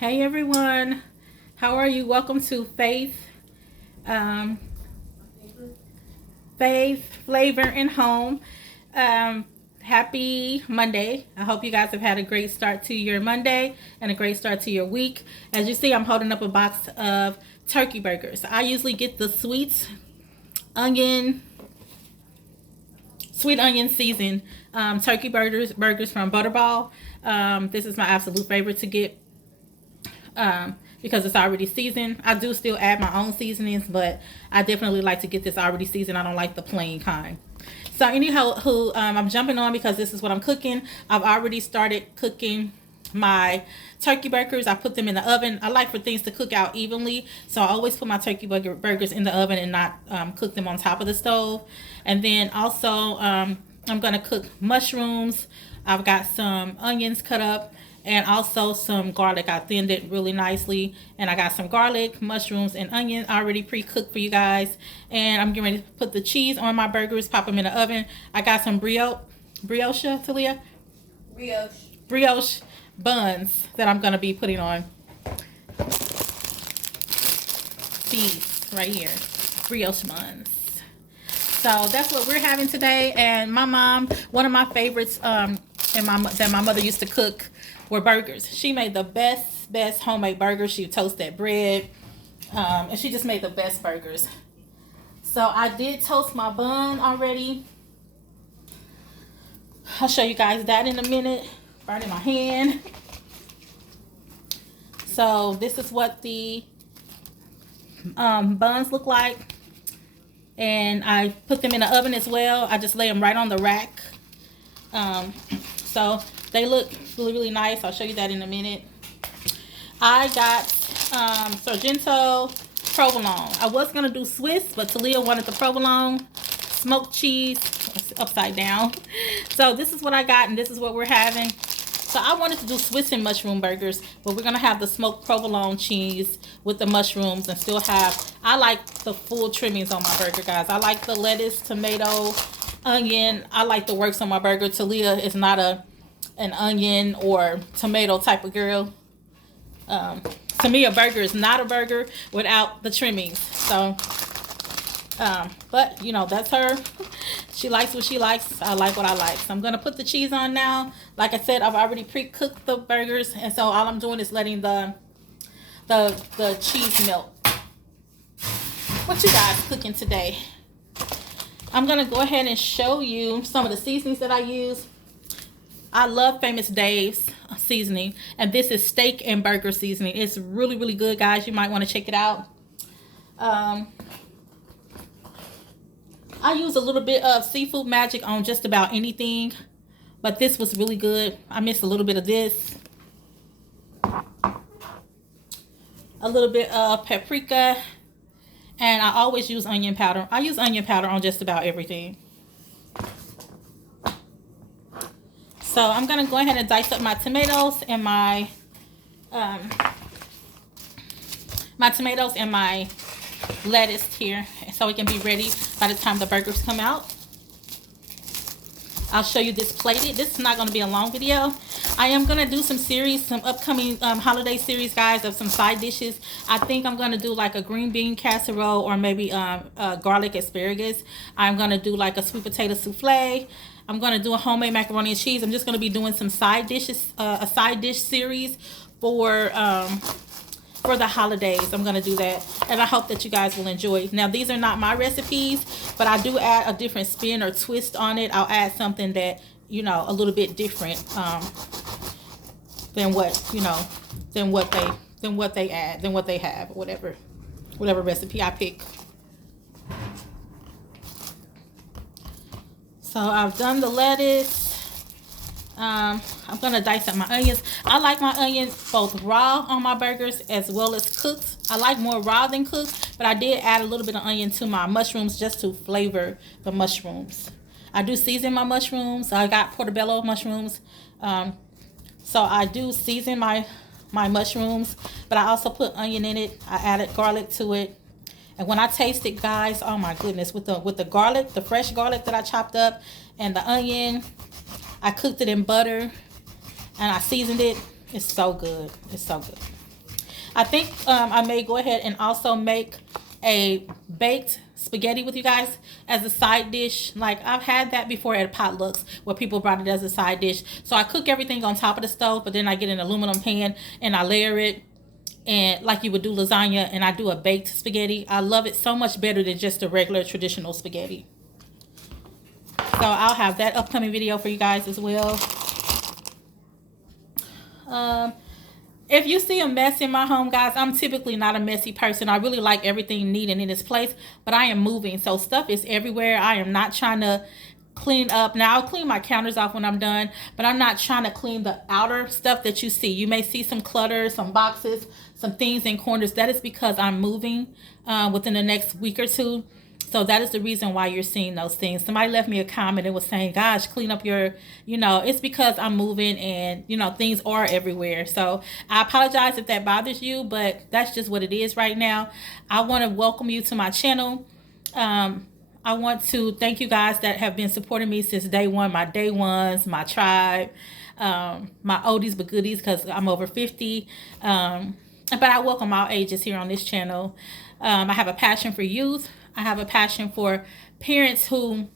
Hey everyone, how are you? Welcome to um, Faith, Flavor, and Home. Um, Happy Monday. I hope you guys have had a great start to your Monday and a great start to your week. As you see, I'm holding up a box of turkey burgers. I usually get the onion, sweet onion seasoned turkey burgers from Butterball. This is my absolute favorite to get because it's already seasoned. I do still add my own seasonings, but I definitely like to get this already seasoned. I don't like the plain kind. So anyhow, I'm jumping on because this is what I'm cooking. I've already started cooking my turkey burgers. I put them in the oven. I like for things to cook out evenly, so I always put my turkey burgers in the oven and not cook them on top of the stove. And then also I'm gonna cook mushrooms. I've got some onions cut up and also some garlic. I thinned it really nicely, and I got some garlic, mushrooms, and onion already pre-cooked for you guys. And I'm getting ready to put the cheese on my burgers, pop them in the oven. I got some brioche, Talia? Brioche buns that I'm gonna be putting on these right here, brioche buns. So that's what we're having today. And my mom, one of my favorites that my mother used to cook were burgers. She made the best homemade burgers. She would toast that bread, and she just made the best burgers. So I did toast my bun already. I'll show you guys that in a minute. Burning my hand. So this is what the buns look like, and I put them in the oven as well. I just lay them right on the rack. So they look really nice. I'll show you that in a minute. I got Sargento provolone. I was gonna do Swiss, but Talia wanted the provolone smoked cheese. It's upside down. So this is what I got, and this is what we're having. So I wanted to do Swiss and mushroom burgers, but we're gonna have the smoked provolone cheese with the mushrooms and still have, I like the full trimmings on my burger, guys. I like the lettuce, tomato, onion. I like the works on my burger. Talia is not an onion or tomato type of girl. To me, a burger is not a burger without the trimmings. So, but you know, that's her. She likes what she likes. I like what I like. So I'm gonna put the cheese on now. Like I said, I've already pre-cooked the burgers, and so all I'm doing is letting the cheese melt. What you guys cooking today? I'm gonna go ahead and show you some of the seasonings that I use. I love Famous Dave's seasoning, and this is steak and burger seasoning. It's really good, guys. You might want to check it out. I use a little bit of Seafood Magic on just about anything, but this was really good. I missed a little bit of this. A little bit of paprika, and I always use onion powder. I use onion powder on just about everything. So I'm gonna go ahead and dice up my tomatoes and my lettuce here, so it can be ready by the time the burgers come out. I'll show you this plated. This is not going to be a long video. I am going to do some upcoming holiday series, guys, of some side dishes. I think I'm going to do like a green bean casserole, or maybe garlic asparagus. I'm going to do like a sweet potato souffle. I'm going to do a homemade macaroni and cheese. I'm just going to be doing some side dishes, a side dish series for the holidays. I'm going to do that, and I hope that you guys will enjoy. Now, these are not my recipes, but I do add a different spin or twist on it. I'll add something that, you know, a little bit different than what they have, whatever recipe I pick. So I've done the lettuce. I'm going to dice up my onions. I like my onions both raw on my burgers as well as cooked. I like more raw than cooked, but I did add a little bit of onion to my mushrooms just to flavor the mushrooms. I do season my mushrooms. I got portobello mushrooms. So I do season my mushrooms, but I also put onion in it. I added garlic to it. And when I taste it, guys, oh my goodness, with the garlic, the fresh garlic that I chopped up, and the onion, I cooked it in butter and I seasoned it. It's so good. It's so good. I think I may go ahead and also make a baked spaghetti with you guys as a side dish. Like, I've had that before at potlucks where people brought it as a side dish. So I cook everything on top of the stove, but then I get an aluminum pan and I layer it, and like you would do lasagna, and I do a baked spaghetti. I love it so much better than just a regular traditional spaghetti. So I'll have that upcoming video for you guys as well. If you see a mess in my home, guys, I'm typically not a messy person. I really like everything neat and in its place, but I am moving, so stuff is everywhere. I am not trying to clean up. Now, I'll clean my counters off when I'm done, but I'm not trying to clean the outer stuff that you see. You may see some clutter, some boxes, some things in corners. That is because I'm moving within the next week or two. So that is the reason why you're seeing those things. Somebody left me a comment and was saying, gosh, clean up your, it's because I'm moving and, things are everywhere. So I apologize if that bothers you, but that's just what it is right now. I want to welcome you to my channel. I want to thank you guys that have been supporting me since day one, my day ones, my tribe, my oldies but goodies, because I'm over 50. But I welcome all ages here on this channel. I have a passion for youth. I have a passion for parents who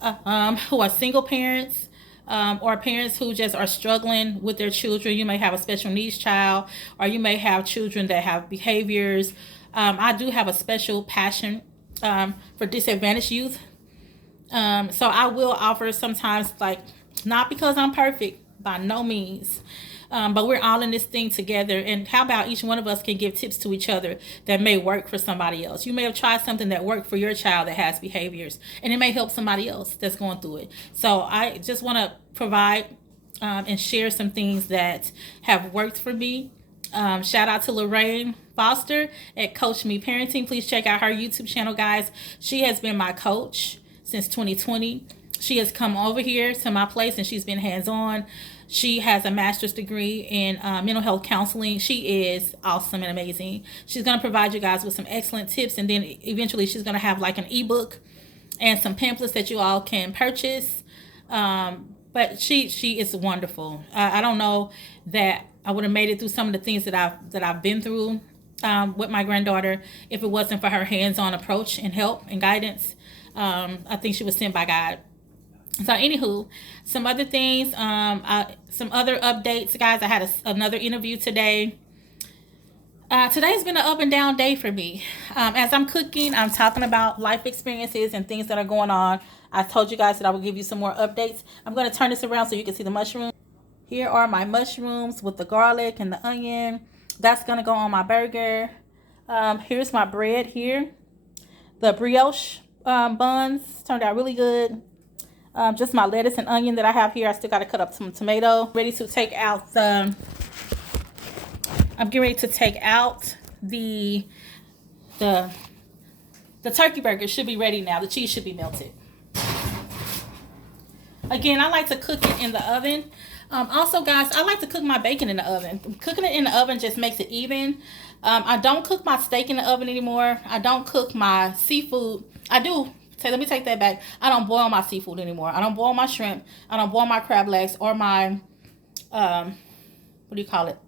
are single parents, or parents who just are struggling with their children. You may have a special needs child, or you may have children that have behaviors. I do have a special passion for disadvantaged youth. So I will offer sometimes, like, not because I'm perfect, by no means. But we're all in this thing together. And how about each one of us can give tips to each other that may work for somebody else? You may have tried something that worked for your child that has behaviors, and it may help somebody else that's going through it. So I just want to provide and share some things that have worked for me. Shout out to Lorraine Foster at Coach Me Parenting. Please check out her YouTube channel, guys. She has been my coach since 2020. She has come over here to my place and she's been hands-on. She has a master's degree in mental health counseling. She is awesome and amazing. She's going to provide you guys with some excellent tips, and then eventually she's going to have like an ebook and some pamphlets that you all can purchase. But she is wonderful. I don't know that I would have made it through some of the things that I've been through with my granddaughter if it wasn't for her hands-on approach and help and guidance. I think she was sent by God. So anywho, some other things, some other updates, guys. I had another interview today. Today's been an up and down day for me. As I'm cooking, I'm talking about life experiences and things that are going on. I told you guys that I would give you some more updates. I'm going to turn this around so you can see the mushrooms. Here are my mushrooms with the garlic and the onion. That's going to go on my burger. Here's my bread here. The brioche buns turned out really good. Just my lettuce and onion that I have here. I still got to cut up some tomato. Ready to take out I'm getting ready to take out the turkey burger. Should be ready now. The cheese should be melted. Again, I like to cook it in the oven. Also, guys, I like to cook my bacon in the oven. Cooking it in the oven just makes it even. I don't cook my steak in the oven anymore. I don't cook my seafood. I do. Let me take that back. I don't boil my seafood anymore. I don't boil my shrimp. I don't boil my crab legs or my, what do you call it?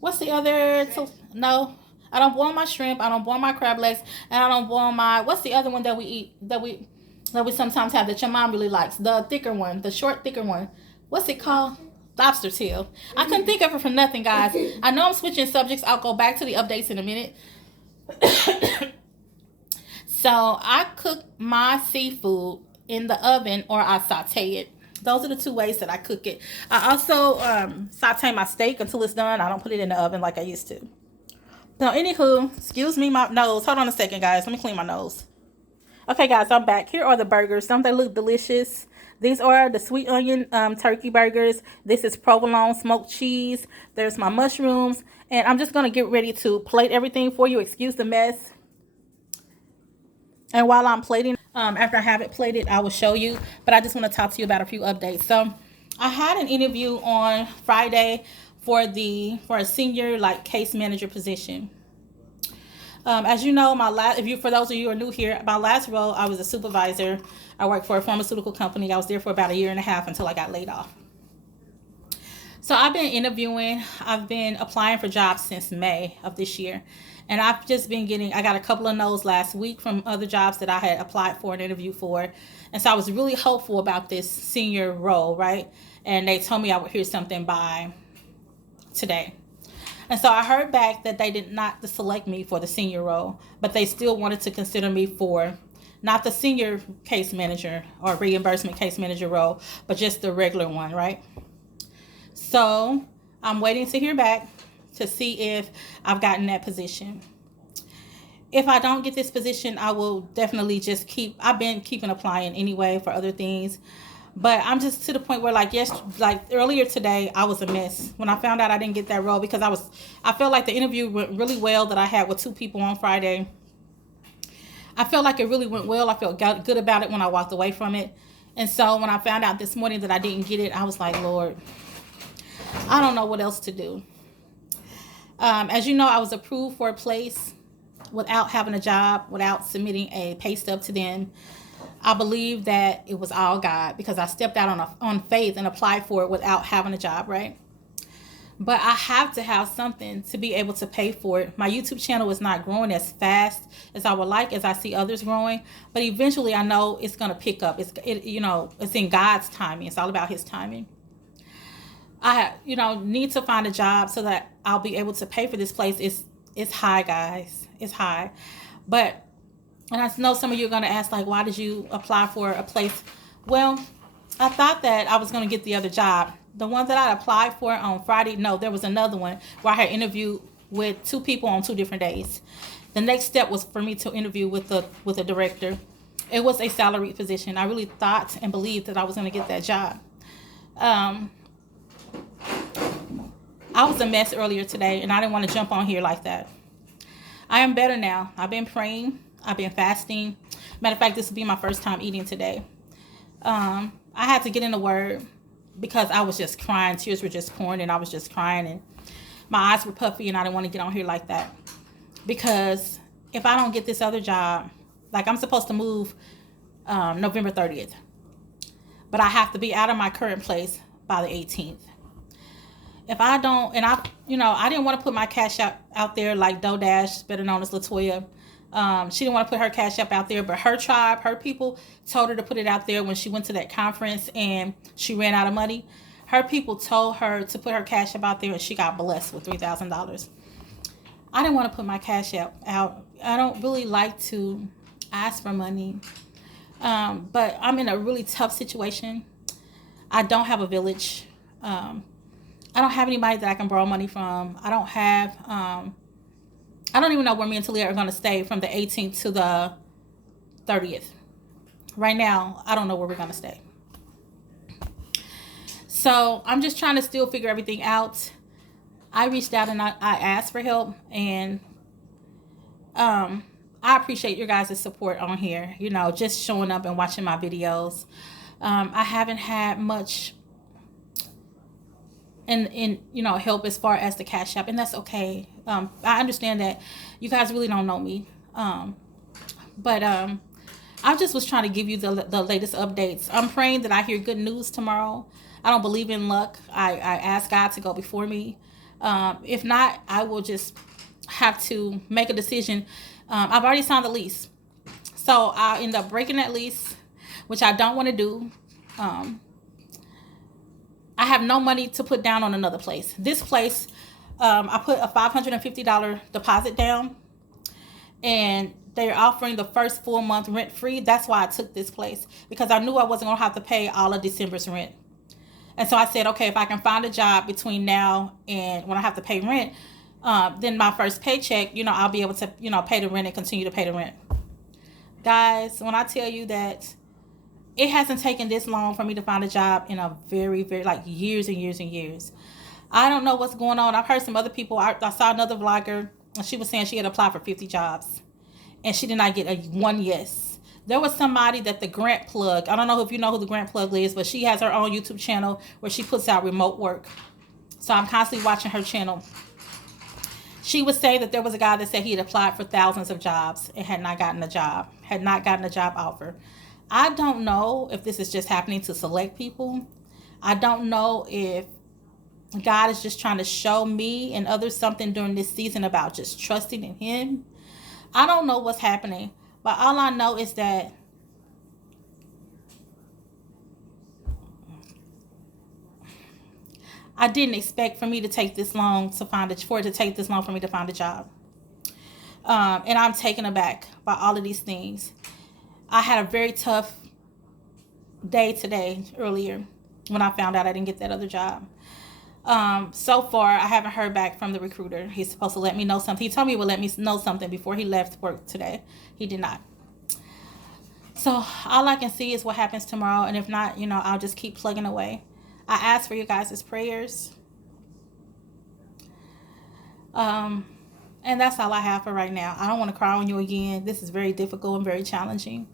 What's the other? No, I don't boil my shrimp. I don't boil my crab legs. And I don't boil my, what's the other one that we eat, that we sometimes have that your mom really likes? The thicker one, the short, thicker one. What's it called? Lobster tail. I couldn't think of it for nothing, guys. I know I'm switching subjects. I'll go back to the updates in a minute. So I cook my seafood in the oven or I saute it. Those are the two ways that I cook it. I also saute my steak until it's done. I don't put it in the oven like I used to. So anywho, excuse me, my nose. Hold on a second, guys. Let me clean my nose. Okay, guys, I'm back. Here are the burgers. Don't they look delicious? These are the sweet onion turkey burgers. This is provolone smoked cheese. There's my mushrooms. And I'm just going to get ready to plate everything for you. Excuse the mess. And while I'm plating, after I have it plated, I will show you. But I just want to talk to you about a few updates. So I had an interview on Friday for a senior case manager position. As you know, for those of you who are new here, my last role, I was a supervisor. I worked for a pharmaceutical company. I was there for about 1.5 years until I got laid off. So I've been interviewing, I've been applying for jobs since May of this year. And I've just been getting, I got a couple of no's last week from other jobs that I had applied for and interviewed for. And so I was really hopeful about this senior role, right? And they told me I would hear something by today. And so I heard back that they did not select me for the senior role, but they still wanted to consider me for not the senior case manager or reimbursement case manager role, but just the regular one, right? So I'm waiting to hear back to see if I've gotten that position. If I don't get this position, I will definitely just I've been keeping applying anyway for other things. But I'm just to the point where like earlier today, I was a mess when I found out I didn't get that role because I felt like the interview went really well that I had with 2 people on Friday. I felt like it really went well. I felt good about it when I walked away from it. And so when I found out this morning that I didn't get it, I was like, Lord, I don't know what else to do. As you know, I was approved for a place without having a job, without submitting a pay stub to them. I believe that it was all God because I stepped out on faith and applied for it without having a job, right? But I have to have something to be able to pay for it. My YouTube channel is not growing as fast as I would like, as I see others growing. But eventually, I know it's going to pick up. It's in God's timing. It's all about His timing. I need to find a job so that I'll be able to pay for this place. It's high, guys. It's high. But, and I know some of you are going to ask, like, why did you apply for a place? Well, I thought that I was going to get the other job. The one that I applied for on Friday, no, there was another one where I had interviewed with 2 people on 2 different days. The next step was for me to interview with the director. It was a salaried position. I really thought and believed that I was going to get that job. I was a mess earlier today, and I didn't want to jump on here like that. I am better now. I've been praying. I've been fasting. Matter of fact, this will be my first time eating today. I had to get in the Word because I was just crying. Tears were just pouring, and I was just crying, and my eyes were puffy, and I didn't want to get on here like that. Because if I don't get this other job, like I'm supposed to move November 30th, but I have to be out of my current place by the 18th. If I don't, and I didn't want to put my cash out there like DoDash, better known as Latoya. She didn't want to put her cash app out there, but her tribe, her people told her to put it out there when she went to that conference and she ran out of money. Her people told her to put her cash app out there and she got blessed with $3,000. I didn't want to put my cash app out. I don't really like to ask for money. But I'm in a really tough situation. I don't have a village. I don't have anybody that I can borrow money from. I don't have, I don't even know where me and Talia are going to stay from the 18th to the 30th. Right now, I don't know where we're going to stay. So I'm just trying to still figure everything out. I reached out and I asked for help, and I appreciate your guys' support on here, just showing up and watching my videos. I haven't had much in help as far as the cash app, and that's okay. I understand that you guys really don't know me, but I just was trying to give you the latest updates. I'm praying that I hear good news tomorrow. I don't believe in luck. I ask God to go before me. If not, I will just have to make a decision. I've already signed the lease, so I'll end up breaking that lease, which I don't want to do. I have no money to put down on another place. This place, I put a $550 deposit down, and they're offering the first full month rent free. That's why I took this place, because I knew I wasn't going to have to pay all of December's rent. And so I said, okay, if I can find a job between now and when I have to pay rent, then my first paycheck, I'll be able to, pay the rent and continue to pay the rent. Guys, when I tell you that it hasn't taken this long for me to find a job in a very, very, years and years and years. I don't know what's going on. I've heard some other people. I saw another vlogger, and she was saying she had applied for 50 jobs, and she did not get one yes. There was somebody that the Grant Plug, I don't know if you know who the Grant Plug is, but she has her own YouTube channel where she puts out remote work. So I'm constantly watching her channel. She was saying that there was a guy that said he had applied for thousands of jobs and had not gotten a job offer. I don't know if this is just happening to select people. I don't know if God is just trying to show me and others something during this season about just trusting in Him. I don't know what's happening, but all I know is that I didn't expect for me to take this long to find it, for it to take this long for me to find a job. And I'm taken aback by all of these things. I had a very tough day today earlier when I found out I didn't get that other job. So far, I haven't heard back from the recruiter. He's supposed to let me know something. He told me he would let me know something before he left work today. He did not. So all I can see is what happens tomorrow. And if not, I'll just keep plugging away. I ask for you guys' prayers. And that's all I have for right now. I don't want to cry on you again. This is very difficult and very challenging.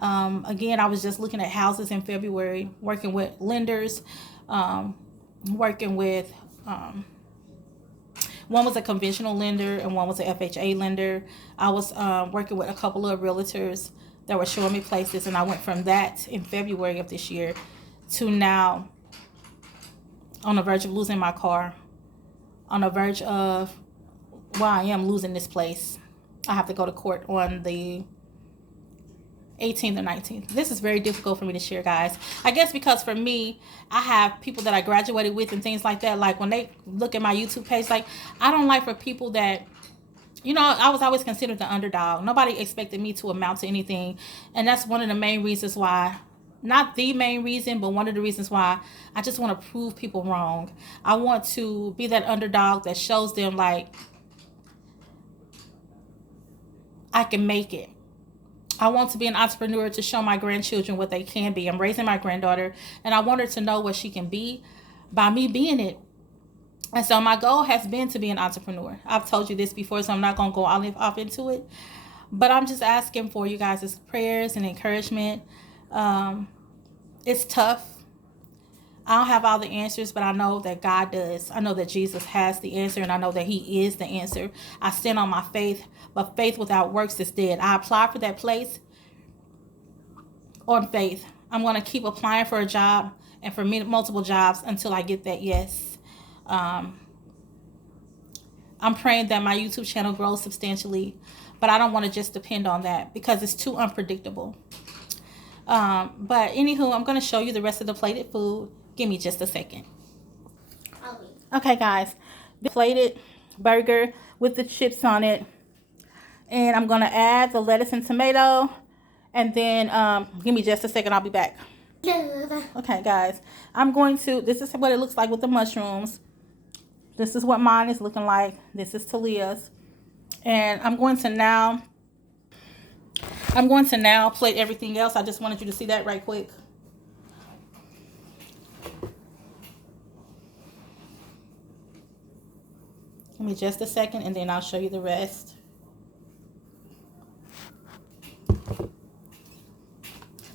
Again, I was just looking at houses in February, working with lenders, working with, one was a conventional lender and one was a FHA lender. I was working with a couple of realtors that were showing me places, and I went from that in February of this year to now on the verge of losing my car, on the verge of, I am losing this place. I have to go to court on the 18th or 19th. This is very difficult for me to share, guys. I guess because for me, I have people that I graduated with and things like that. Like when they look at my YouTube page, like I don't like for people that, I was always considered the underdog. Nobody expected me to amount to anything. And that's one of the main reasons why, not the main reason, but one of the reasons why I just want to prove people wrong. I want to be that underdog that shows them like I can make it. I want to be an entrepreneur to show my grandchildren what they can be. I'm raising my granddaughter, and I want her to know what she can be by me being it. And so my goal has been to be an entrepreneur. I've told you this before, so I'm not going to go all off into it. But I'm just asking for you guys' prayers and encouragement. It's tough. I don't have all the answers, but I know that God does. I know that Jesus has the answer, and I know that He is the answer. I stand on my faith, but faith without works is dead. I applied for that place on faith. I'm going to keep applying for a job and for multiple jobs until I get that yes. I'm praying that my YouTube channel grows substantially, but I don't want to just depend on that because it's too unpredictable. But anywho, I'm going to show you the rest of the plated food. Give me just a second. Okay, guys, the plated burger with the chips on it, and I'm going to add the lettuce and tomato, and then give me just a second. I'll be back. Okay, guys, this is what it looks like with the mushrooms. This is what mine is looking like. This is Talia's, and I'm going to now plate everything else. I just wanted you to see that right quick. Give me just a second, and then I'll show you the rest.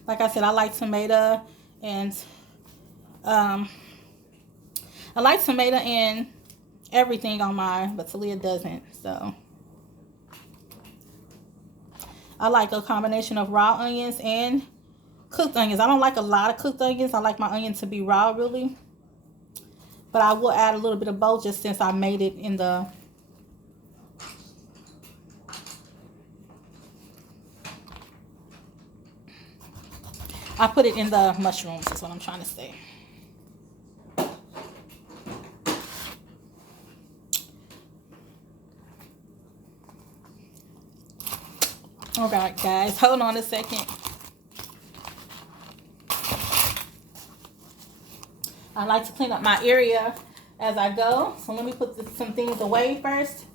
Like I said, I like tomato and everything on mine, but Talia doesn't. So I like a combination of raw onions and cooked onions. I don't like a lot of cooked onions. I like my onion to be raw, really. But I will add a little bit of both just since I made it in the... I put it in the mushrooms, is what I'm trying to say. All right, guys, hold on a second. I like to clean up my area as I go. So let me put some things away first.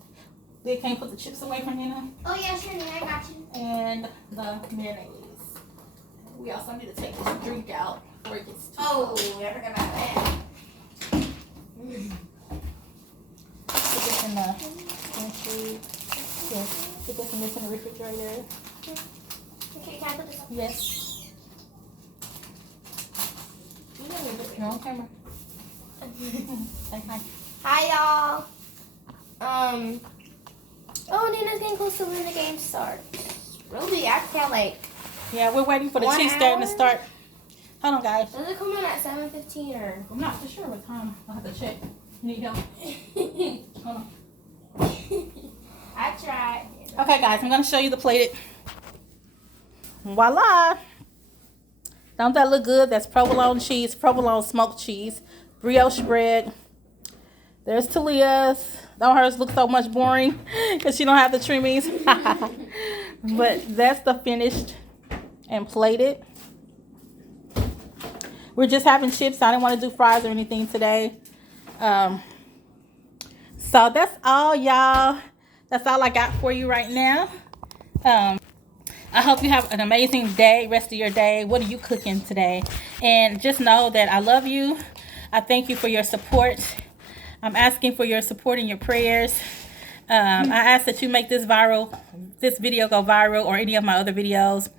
They can't put the chips away from you now. Oh, yeah, sure, I got you. And the mayonnaise. We also need to take this drink out before it gets too cold. I forgot about that. Put this in the pantry. Yes, put this in the refrigerator. Okay, can I put this up? Yes. You're on camera. Say hi. Hi, y'all. Oh, Nina's getting close to when the game starts. Really, I can't Yeah, we're waiting for the cheese starting to start. Hold on, guys. Does it come on at 7:15 or? I'm not for sure what time. I'll have to check. Need help? Hold on. I tried. Okay, guys, I'm going to show you the plated. Voila. Don't that look good? That's provolone cheese, provolone smoked cheese, brioche bread. There's Talia's. Don't hers look so much boring because she don't have the trimmings. But that's the finished and plated. We're just having chips. I didn't want to do fries or anything today. So that's all, y'all. That's all I got for you right now. I hope you have an amazing day, rest of your day. What are you cooking today? And just know that I love you. I thank you for your support. I'm asking for your support and your prayers. I ask that you make this video go viral, or any of my other videos.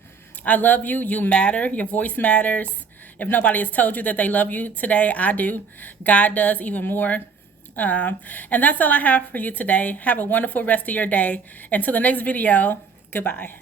I love you. You matter. Your voice matters. If nobody has told you that they love you today, I do. God does even more. And that's all I have for you today. Have a wonderful rest of your day. Until the next video, goodbye.